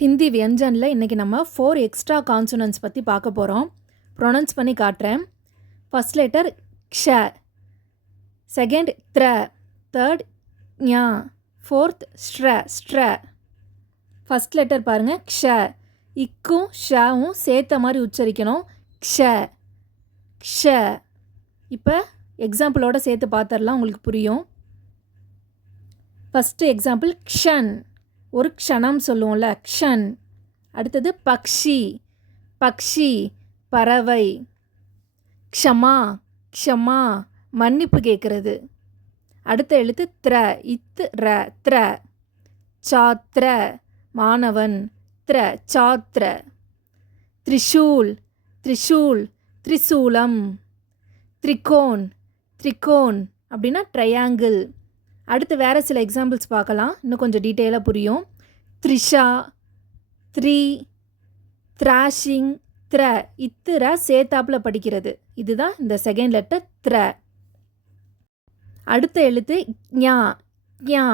ஹிந்தி வியஞ்சனில் இன்றைக்கி நம்ம 4 extra consonants பற்றி பார்க்க போகிறோம். ப்ரொனவுன்ஸ் பண்ணி காட்டுறேன். ஃபஸ்ட் லெட்டர் க்ஷ, செகண்ட் த்ர, தேர்ட் ஞா, ஃபோர்த் ஸ்ட்ர. ஃபஸ்ட் லெட்டர் பாருங்கள், க்ஷ. இக்கும் ஷவும் சேர்த்த மாதிரி உச்சரிக்கணும். க்ஷ க்ஷ. இப்போ எக்ஸாம்பிளோட சேர்த்து பார்த்துடலாம், உங்களுக்கு புரியும். ஃபஸ்ட்டு எக்ஸாம்பிள் க்ஷன், ஒரு க்ஷணம் சொல்லுவோம்ல, க்ஷன். அடுத்தது பக்ஷி, பக்ஷி பறவை. க்ஷமா, க்ஷமா மன்னிப்பு கேட்குறது. அடுத்த எழுத்து த்ர, இத்து ர, த்ர. சாத்ர மாணவன், த்ர சாத்ர. த்ரிஷூல், த்ரிஷூல் த்ரிசூலம். த்ரிகோன், த்ரிகோன் அப்படின்னா ட்ரையாங்கிள். அடுத்து வேறு சில எக்ஸாம்பிள்ஸ் பார்க்கலாம், இன்னும் கொஞ்சம் டீட்டெயிலாக புரியும். த்ரிஷா, த்ரீ, த்ராஷிங், த்ர. இத்திர சேத்தாப்பில் படிக்கிறது. இதுதான் இந்த செகண்ட் லெட்டர் த்ர. அடுத்த எழுத்து ஞா, ஞா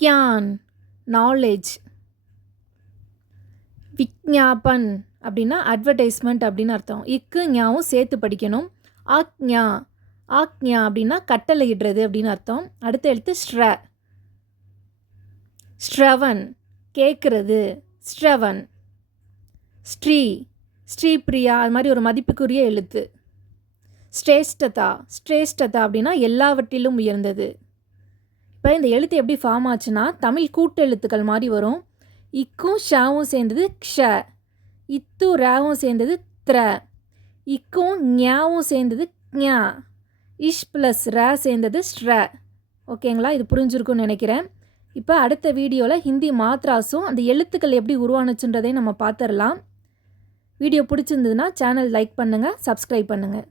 ஞான் நாலேஜ். விக்ஞாபன் அப்படின்னா அட்வர்டைஸ்மெண்ட் அப்படின்னு அர்த்தம். இக்கு ஞாவும் சேர்த்து படிக்கணும். ஆக்ஞா, ஆக்ஞா அப்படின்னா கட்டளையிடுறது அப்படின்னு அர்த்தம். அடுத்த எழுத்து ஸ்ட்ர, ஸ்ட்ரவன் கேட்குறது, ஸ்ட்ரவன். ஸ்ரீ, ஸ்ரீபிரியா அது மாதிரி ஒரு மதிப்புக்குரிய எழுத்து. ஸ்ரேஷ்டதா, ஸ்ரேஷ்டதா அப்படின்னா எல்லாவற்றிலும் உயர்ந்தது. இப்போ இந்த எழுத்து எப்படி ஃபார்ம் ஆச்சுன்னா, தமிழ் கூட்டு எழுத்துக்கள் மாதிரி வரும். இக்கும் ஷாவும் சேர்ந்தது க்ஷ, இத்து ராவும் சேர்ந்தது த்ர, இக்கும் ஞாவும் சேர்ந்தது ஞா, இஷ் ப்ளஸ் ர சேர்ந்தது ஸ்ட்ர. ஓகேங்களா, இது புரிஞ்சிருக்குன்னு நினைக்கிறேன். இப்போ அடுத்த வீடியோவில் ஹிந்தி மாத்ராஸும் அந்த எழுத்துக்கள் எப்படி உருவானுச்சுன்றதை நம்ம பார்த்துடலாம். வீடியோ பிடிச்சிருந்ததுன்னா சேனல் லைக் பண்ணுங்கள், சப்ஸ்கிரைப் பண்ணுங்கள்.